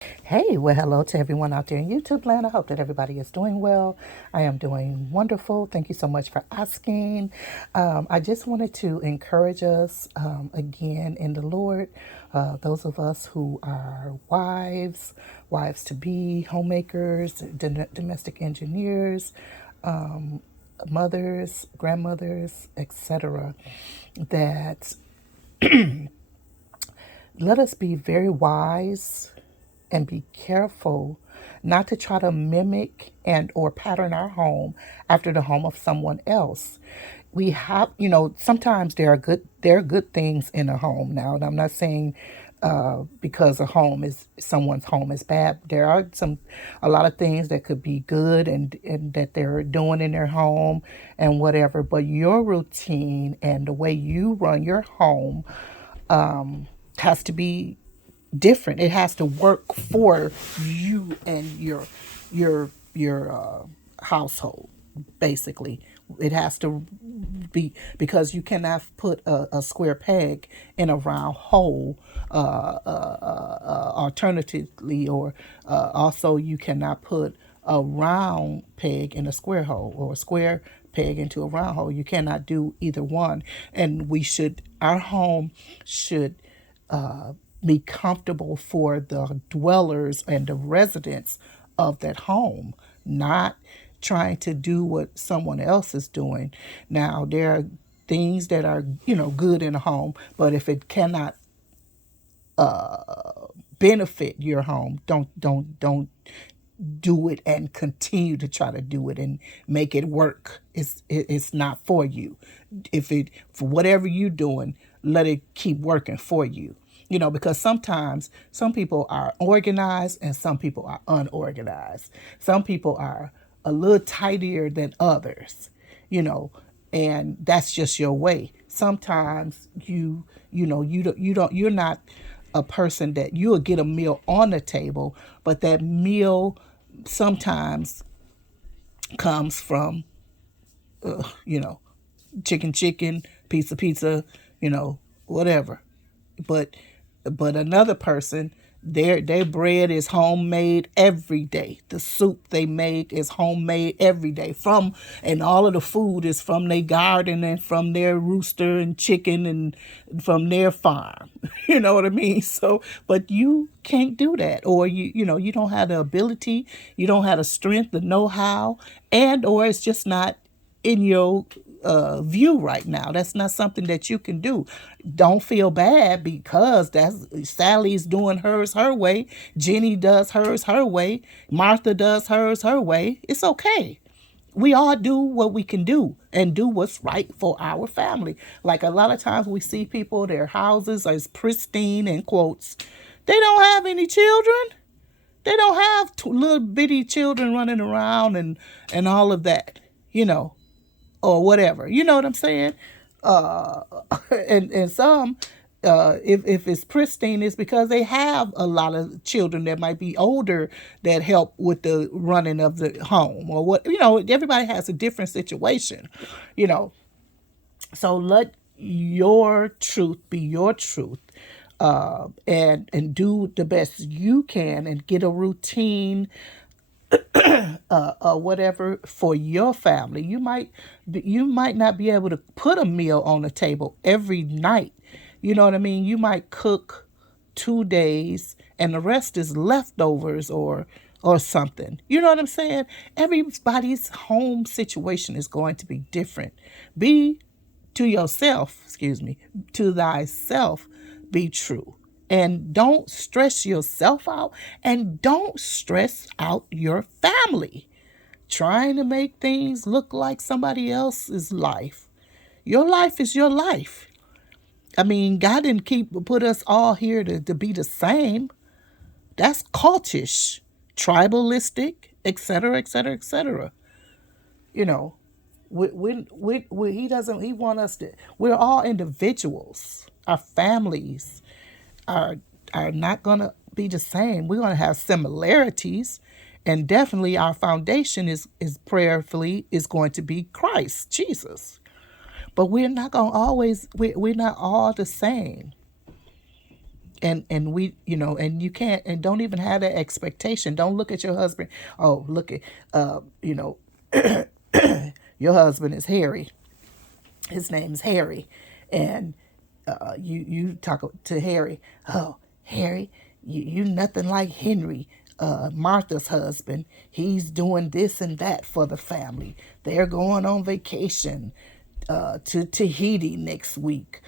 Hey, well, hello to everyone out there in YouTube land. I hope that everybody is doing well. I am doing wonderful. Thank you so much for asking. I just wanted to encourage us again in the Lord, those of us who are wives, wives to be, homemakers, domestic engineers, mothers, grandmothers, etc., that let us be very wise and be careful not to try to mimic and or pattern our home after the home of someone else. We have, sometimes there are good things in a home. Now, and I'm not saying because someone's home is bad. There are a lot of things that could be good and that they're doing in their home and whatever. But your routine and the way you run your home has to be different. It has to work for you and your household. Basically, it has to be because you cannot put a square peg in a round hole. Alternatively, or also you cannot put a round peg in a square hole or a square peg into a round hole. You cannot do either one. And our home should be comfortable for the dwellers and the residents of that home, not trying to do what someone else is doing. Now, there are things that are, good in a home, but if it cannot benefit your home, don't do it and continue to try to do it and make it work. It's not for you. If it for whatever you're doing, let it keep working for you. Because sometimes some people are organized and some people are unorganized. Some people are a little tidier than others, you know, and that's just your way. Sometimes you're not a person that you'll get a meal on the table, but that meal sometimes comes from you know chicken, pizza, whatever. But another person, their bread is homemade every day. The soup they make is homemade every day. And all of the food is from their garden and from their rooster and chicken and from their farm. You know what I mean? So, but you can't do that, or you don't have the ability, you don't have the strength, the know-how, and or it's just not in your view right now. That's not something that you can do. Don't feel bad because that's Sally's doing hers her way. Jenny does hers her way. Martha does hers her way. It's okay. We all do what we can do and do what's right for our family. Like a lot of times we see people, their houses are pristine in quotes. They don't have any children. They don't have little bitty children running around and all of that. You know, or whatever. You know what I'm saying? Uh, and some, if it's pristine, it's because they have a lot of children that might be older that help with the running of the home or what. Everybody has a different situation. You know, so let your truth be your truth, and do the best you can and get a routine, whatever for your family. You might not be able to put a meal on the table every night. You know what I mean? You might cook 2 days and the rest is leftovers or something. You know what I'm saying? Everybody's home situation is going to be different. Be to yourself, excuse me, to thyself be true. And don't stress yourself out and don't stress out your family trying to make things look like somebody else's life. Your life is your life. I mean, God didn't put us all here to be the same. That's cultish, tribalistic, etc., etc., etc. You know, he doesn't. He want us to. We're all individuals. Our families are are not gonna be the same. We're gonna have similarities, and definitely our foundation is prayerfully is going to be Christ Jesus. But we're not gonna always. We're not all the same. And we, and you can't, and don't even have that expectation. Don't look at your husband. Oh, look at, you know, your husband is Harry. His name's Harry, and you talk to Harry. Oh, Harry, you nothing like Henry, Martha's husband. He's doing this and that for the family. They're going on vacation to Tahiti next week.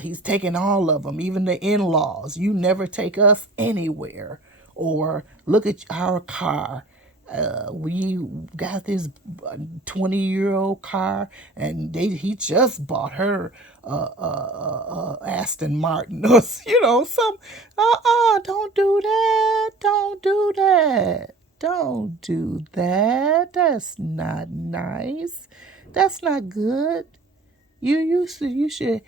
He's taking all of them, even the in-laws. You never take us anywhere. Or look at our car. We got this 20-year-old car, and he just bought her Aston Martin, or some. Don't do that. Don't do that. Don't do that. That's not nice. That's not good. You should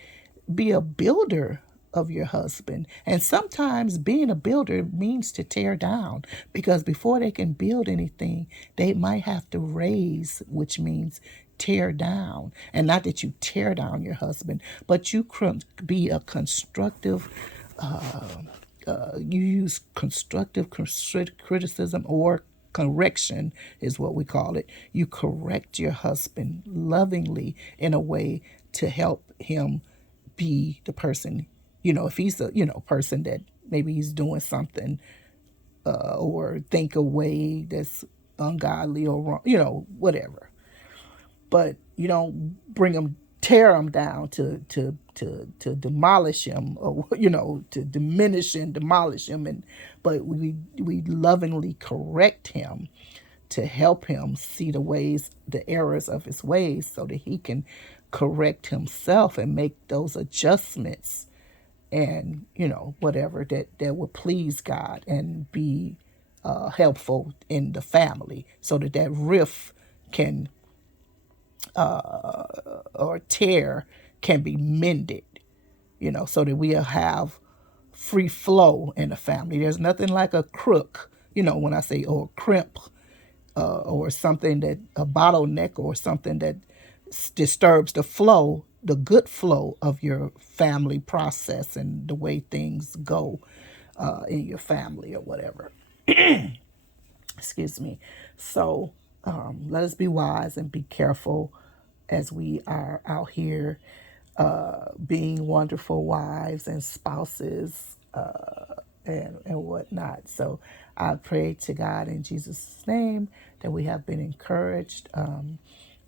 be a builder of your husband. And sometimes being a builder means to tear down, because before they can build anything, they might have to raise, which means tear down. And not that you tear down your husband, but you be a constructive, you use constructive criticism, or correction is what we call it. You correct your husband lovingly in a way to help him be the person, if he's a, person that maybe he's doing something, or think a way that's ungodly or wrong, whatever. But you don't tear him down to demolish him, or to diminish and demolish him. But we lovingly correct him to help him see the errors of his ways, so that he can correct himself and make those adjustments, and whatever that would please God and be helpful in the family, so that rift can, or tear can be mended, so that we'll have free flow in the family. There's nothing like a crook, when I say, or crimp, or something, that a bottleneck, or something that disturbs the flow, the good flow of your family process and the way things go in your family or whatever. Excuse me. So let us be wise and be careful as we are out here being wonderful wives and spouses, and whatnot. So I pray to God in Jesus' name that we have been encouraged.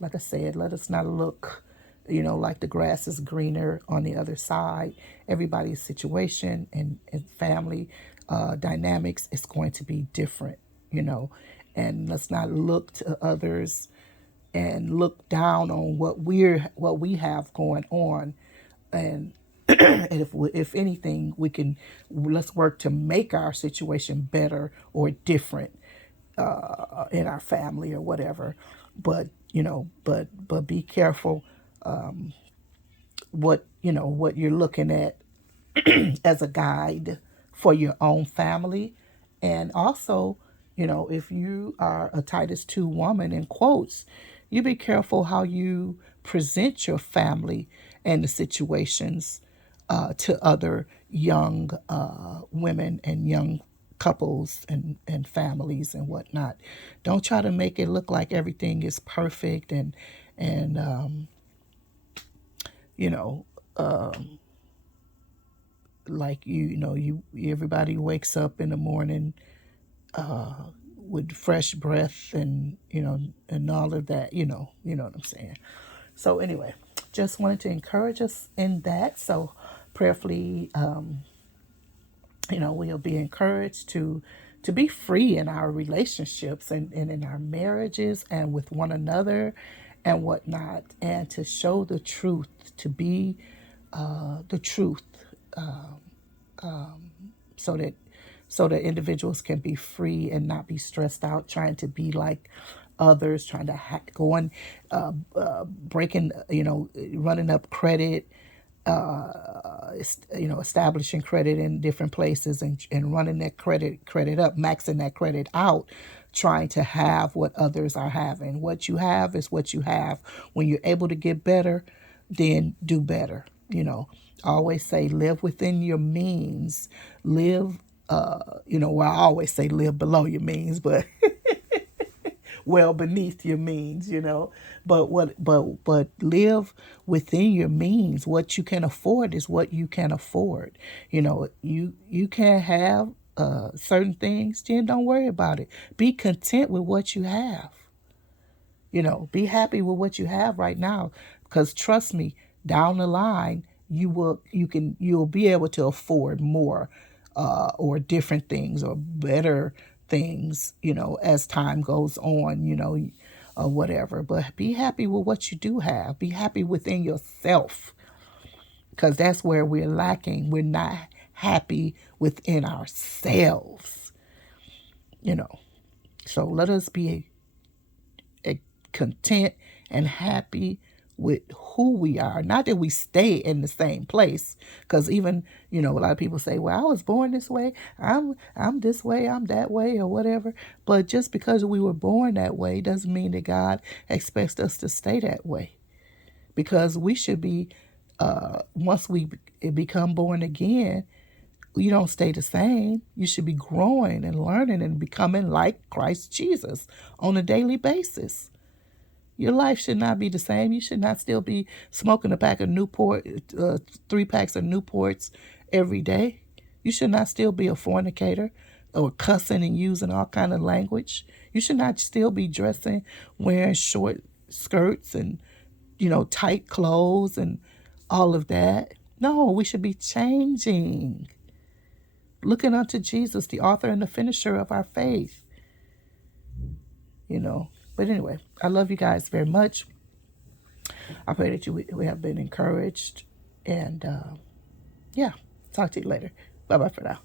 Like I said, let us not look, like the grass is greener on the other side. Everybody's situation and family dynamics is going to be different, and let's not look to others and look down on what we have going on. And and if anything, let's work to make our situation better or different in our family or whatever. But but be careful what you're looking at as a guide for your own family. And also, if you are a Titus 2 woman, in quotes, you be careful how you present your family and the situations to other young women and young couples and families and whatnot. Don't try to make it look like everything is perfect, and you know like you everybody wakes up in the morning with fresh breath, and and all of that, you know what I'm saying. So anyway, just wanted to encourage us in that. So prayerfully, we'll be encouraged to be free in our relationships, and in our marriages and with one another and whatnot, and to show the truth, to be the truth, so that individuals can be free and not be stressed out trying to be like others, trying to go on, breaking, running up credit, establishing credit in different places, and running that credit up, maxing that credit out, trying to have what others are having. What you have is what you have. When you're able to get better, then do better. You know, I always say live within your means. Live, well, I always say live below your means, but well beneath your means, but live within your means. What you can afford is what you can afford. You can't have certain things, then don't worry about it. Be content with what you have. Be happy with what you have right now, because trust me, down the line you'll be able to afford more, or different things or better things, as time goes on, or whatever. But be happy with what you do have. Be happy within yourself, because that's where we're lacking. We're not happy within ourselves, you know. So let us be content and happy with who we are. Not that we stay in the same place, because even, a lot of people say, well, I was born this way, I'm this way, I'm that way, or whatever. But just because we were born that way doesn't mean that God expects us to stay that way. Because we should be, once we become born again, you don't stay the same. You should be growing and learning and becoming like Christ Jesus on a daily basis. Your life should not be the same. You should not still be smoking a pack of Newport, 3 packs of Newports every day. You should not still be a fornicator or cussing and using all kind of language. You should not still be dressing, wearing short skirts and, tight clothes and all of that. No, we should be changing. Looking unto Jesus, the author and the finisher of our faith. But anyway, I love you guys very much. I pray that you have been encouraged. And yeah, talk to you later. Bye-bye for now.